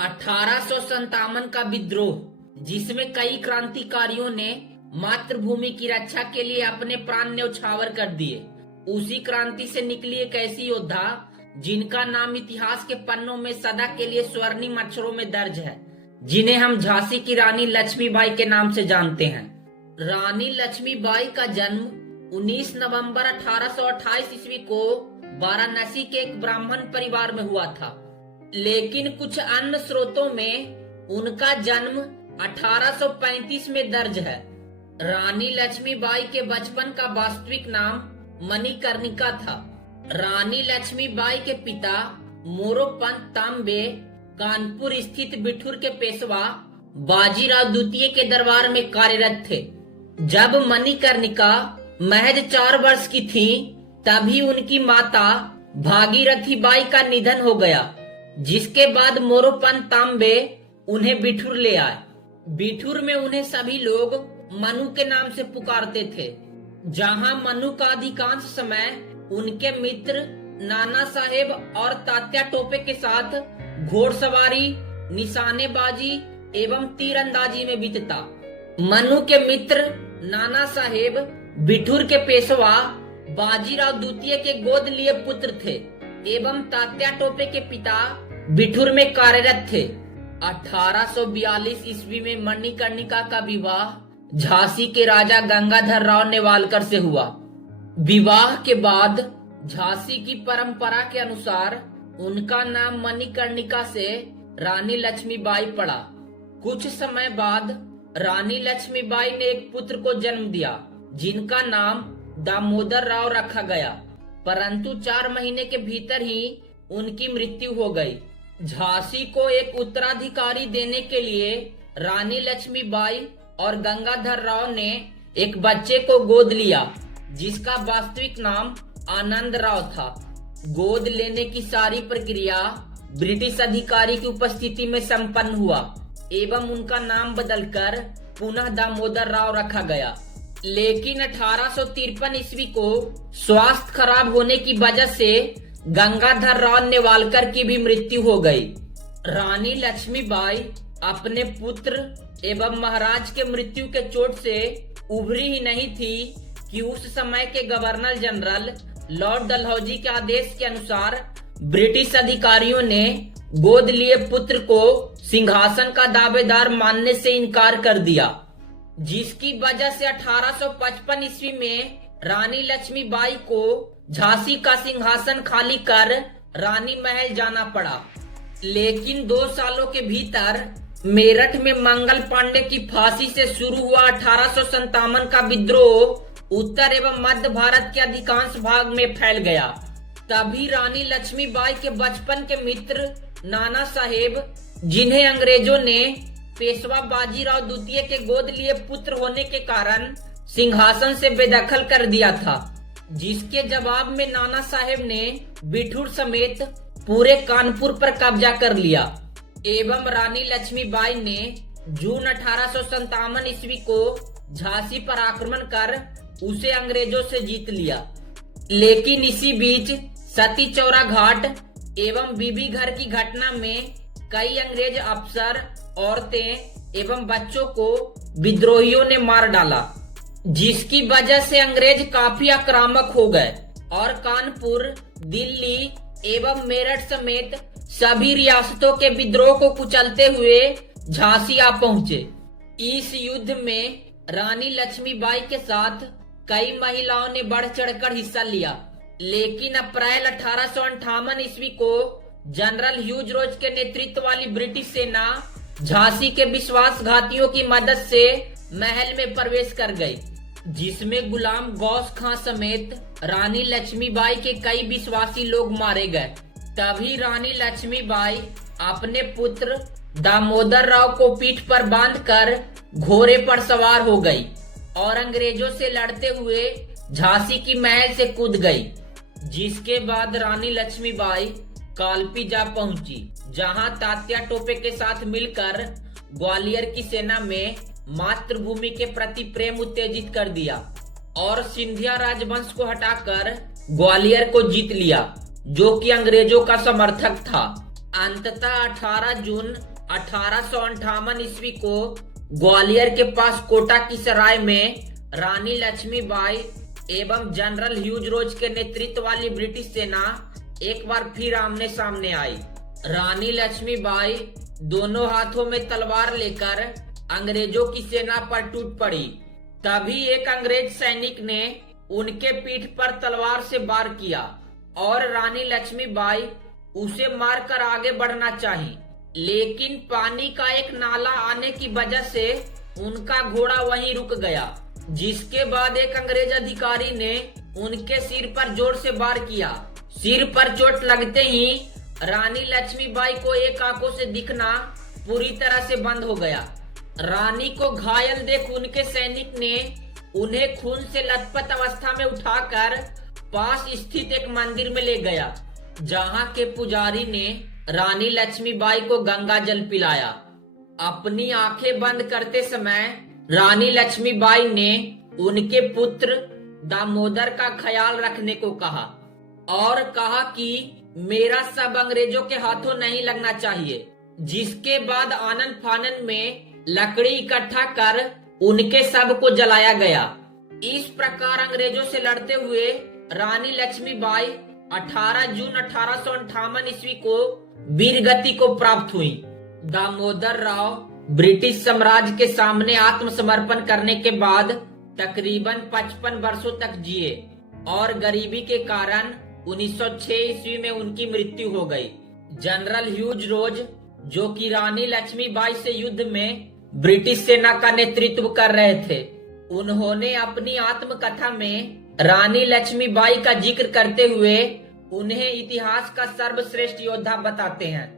1857 का विद्रोह, जिसमें कई क्रांतिकारियों ने मातृभूमि की रक्षा के लिए अपने प्राण न्यौछावर कर दिए। उसी क्रांति से निकली एक ऐसी योद्धा जिनका नाम इतिहास के पन्नों में सदा के लिए स्वर्णिम अक्षरों में दर्ज है, जिन्हें हम झांसी की रानी लक्ष्मीबाई के नाम से जानते हैं। रानी लक्ष्मीबाई का जन्म 19 नवंबर 1828 ईस्वी को वाराणसी के एक ब्राह्मण परिवार में हुआ था, लेकिन कुछ अन्य स्रोतों में उनका जन्म 1835 में दर्ज है। रानी लक्ष्मीबाई के बचपन का वास्तविक नाम मणिकर्णिका था। रानी लक्ष्मीबाई के पिता मोरोपंत तांबे कानपुर स्थित बिठूर के पेशवा बाजीराव द्वितीय के दरबार में कार्यरत थे। जब मणिकर्णिका महज 4 वर्ष की थी, तभी उनकी माता भागीरथी बाई का निधन हो गया, जिसके बाद मोरोपंत तांबे उन्हें बिठूर ले आए। बिठूर में उन्हें सभी लोग मनु के नाम से पुकारते थे, जहां मनु का अधिकांश समय उनके मित्र नाना साहेब और तात्या टोपे के साथ घोड़सवारी, निशानेबाजी एवं तीरंदाजी में बीतता। मनु के मित्र नाना साहेब बिठूर के पेशवा बाजीराव द्वितीय के गोद लिए पुत्र थे एवं तात्या टोपे के पिता बिठूर में कार्यरत थे। 1842 ईस्वी में मणिकर्णिका का विवाह झांसी के राजा गंगाधर राव नेवालकर से हुआ। विवाह के बाद झांसी की परंपरा के अनुसार उनका नाम मणिकर्णिका से रानी लक्ष्मीबाई पड़ा। कुछ समय बाद रानी लक्ष्मीबाई ने एक पुत्र को जन्म दिया, जिनका नाम दामोदर राव रखा गया, परंतु 4 महीने के भीतर ही उनकी मृत्यु हो गई। झांसी को एक उत्तराधिकारी देने के लिए रानी लक्ष्मीबाई और गंगाधर राव ने एक बच्चे को गोद लिया, जिसका वास्तविक नाम आनंद राव था। गोद लेने की सारी प्रक्रिया ब्रिटिश अधिकारी की उपस्थिति में संपन्न हुआ एवं उनका नाम बदलकर पुनः दामोदर राव रखा गया। लेकिन 1853 ईस्वी को स्वास्थ्य खराब होने की वजह से गंगाधर राव नेवालकर की भी मृत्यु हो गई। रानी लक्ष्मीबाई अपने पुत्र एवं महाराज के मृत्यु के चोट से उभरी ही नहीं थी कि उस समय के गवर्नर जनरल लॉर्ड डलहौजी के आदेश के अनुसार ब्रिटिश अधिकारियों ने गोद लिए पुत्र को सिंहासन का दावेदार मानने से इनकार कर दिया, जिसकी वजह से 1855 ईस्वी में रानी लक्ष्मीबाई को झांसी का सिंहासन खाली कर रानी महल जाना पड़ा। लेकिन 2 सालों के भीतर मेरठ में मंगल पांडे की फांसी से शुरू हुआ 1857 का विद्रोह उत्तर एवं मध्य भारत के अधिकांश भाग में फैल गया। तभी रानी लक्ष्मीबाई के बचपन के मित्र नाना साहेब, जिन्हें अंग्रेजों ने पेशवा बाजीराव द्वितीय के गोद लिए पुत्र होने के कारण सिंहासन से बेदखल कर दिया था, जिसके जवाब में नाना साहेब ने बिठूर समेत पूरे कानपुर पर कब्जा कर लिया एवं रानी लक्ष्मीबाई ने जून 1857 ईस्वी को झांसी पर आक्रमण कर उसे अंग्रेजों से जीत लिया। लेकिन इसी बीच सती चौरा घाट एवं बीबी घर की घटना में कई अंग्रेज अफसर, औरतें एवं बच्चों को विद्रोहियों ने मार डाला, जिसकी वजह से अंग्रेज काफी आक्रामक हो गए और कानपुर, दिल्ली एवं मेरठ समेत सभी रियासतों के विद्रोह को कुचलते हुए झांसी आ पहुंचे। इस युद्ध में रानी लक्ष्मीबाई के साथ कई महिलाओं ने बढ़ चढ़कर हिस्सा लिया, लेकिन अप्रैल 1858 ईस्वी को जनरल ह्यूज रोज के नेतृत्व वाली ब्रिटिश सेना झांसी के विश्वासघातियों की मदद से महल में प्रवेश कर गई, जिसमें गुलाम गौस खां समेत रानी लक्ष्मीबाई के कई विश्वासी लोग मारे गए। तभी रानी लक्ष्मीबाई अपने पुत्र दामोदर राव को पीठ पर बांधकर घोड़े पर सवार हो गई और अंग्रेजों से लड़ते हुए झांसी की महल से कूद गई, जिसके बाद रानी लक्ष्मीबाई कालपी जा पहुंची, जहां तात्या टोपे के साथ मिलकर ग्वालियर की सेना में मातृभूमि के प्रति प्रेम उत्तेजित कर दिया और सिंधिया राजवंश को हटाकर ग्वालियर को जीत लिया, जो कि अंग्रेजों का समर्थक था। अंततः 18 जून 1858 ईस्वी को ग्वालियर के पास कोटा की सराय में रानी लक्ष्मीबाई एवं जनरल ह्यूज रोज के नेतृत्व वाली ब्रिटिश सेना एक बार फिर आमने सामने आई। रानी लक्ष्मीबाई दोनों हाथों में तलवार लेकर अंग्रेजों की सेना पर टूट पड़ी। तभी एक अंग्रेज सैनिक ने उनके पीठ पर तलवार से वार किया और रानी लक्ष्मीबाई उसे मारकर आगे बढ़ना चाही, लेकिन पानी का एक नाला आने की वजह से उनका घोड़ा वहीं रुक गया, जिसके बाद एक अंग्रेज अधिकारी ने उनके सिर पर जोर से वार किया। सिर पर चोट लगते ही रानी लक्ष्मीबाई को एक आंखों से दिखना पूरी तरह से बंद हो गया। रानी को घायल देख उनके सैनिक ने उन्हें खून से लथपथ अवस्था में उठाकर पास स्थित एक मंदिर में ले गया, जहां के पुजारी ने रानी लक्ष्मीबाई को गंगा जल पिलाया। अपनी आंखें बंद करते समय रानी लक्ष्मीबाई ने उनके पुत्र दामोदर का ख्याल रखने को कहा और कहा कि मेरा सब अंग्रेजों के हाथों नहीं लगना चाहिए। जिसके बाद आनन फानन में लकड़ी इकट्ठा कर उनके शव को जलाया गया। इस प्रकार अंग्रेजों से लड़ते हुए रानी लक्ष्मीबाई 18 जून 1858 ईस्वी को वीर गति को प्राप्त हुई। दामोदर राव ब्रिटिश साम्राज्य के सामने आत्मसमर्पण करने के बाद तकरीबन 55 वर्षों तक जिए और गरीबी के कारण 1906 ईस्वी में उनकी मृत्यु हो गई। जनरल ह्यूज रोज, जो कि रानी लक्ष्मीबाई से युद्ध में ब्रिटिश सेना का नेतृत्व कर रहे थे, उन्होंने अपनी आत्मकथा में रानी लक्ष्मीबाई का जिक्र करते हुए उन्हें इतिहास का सर्वश्रेष्ठ योद्धा बताते हैं।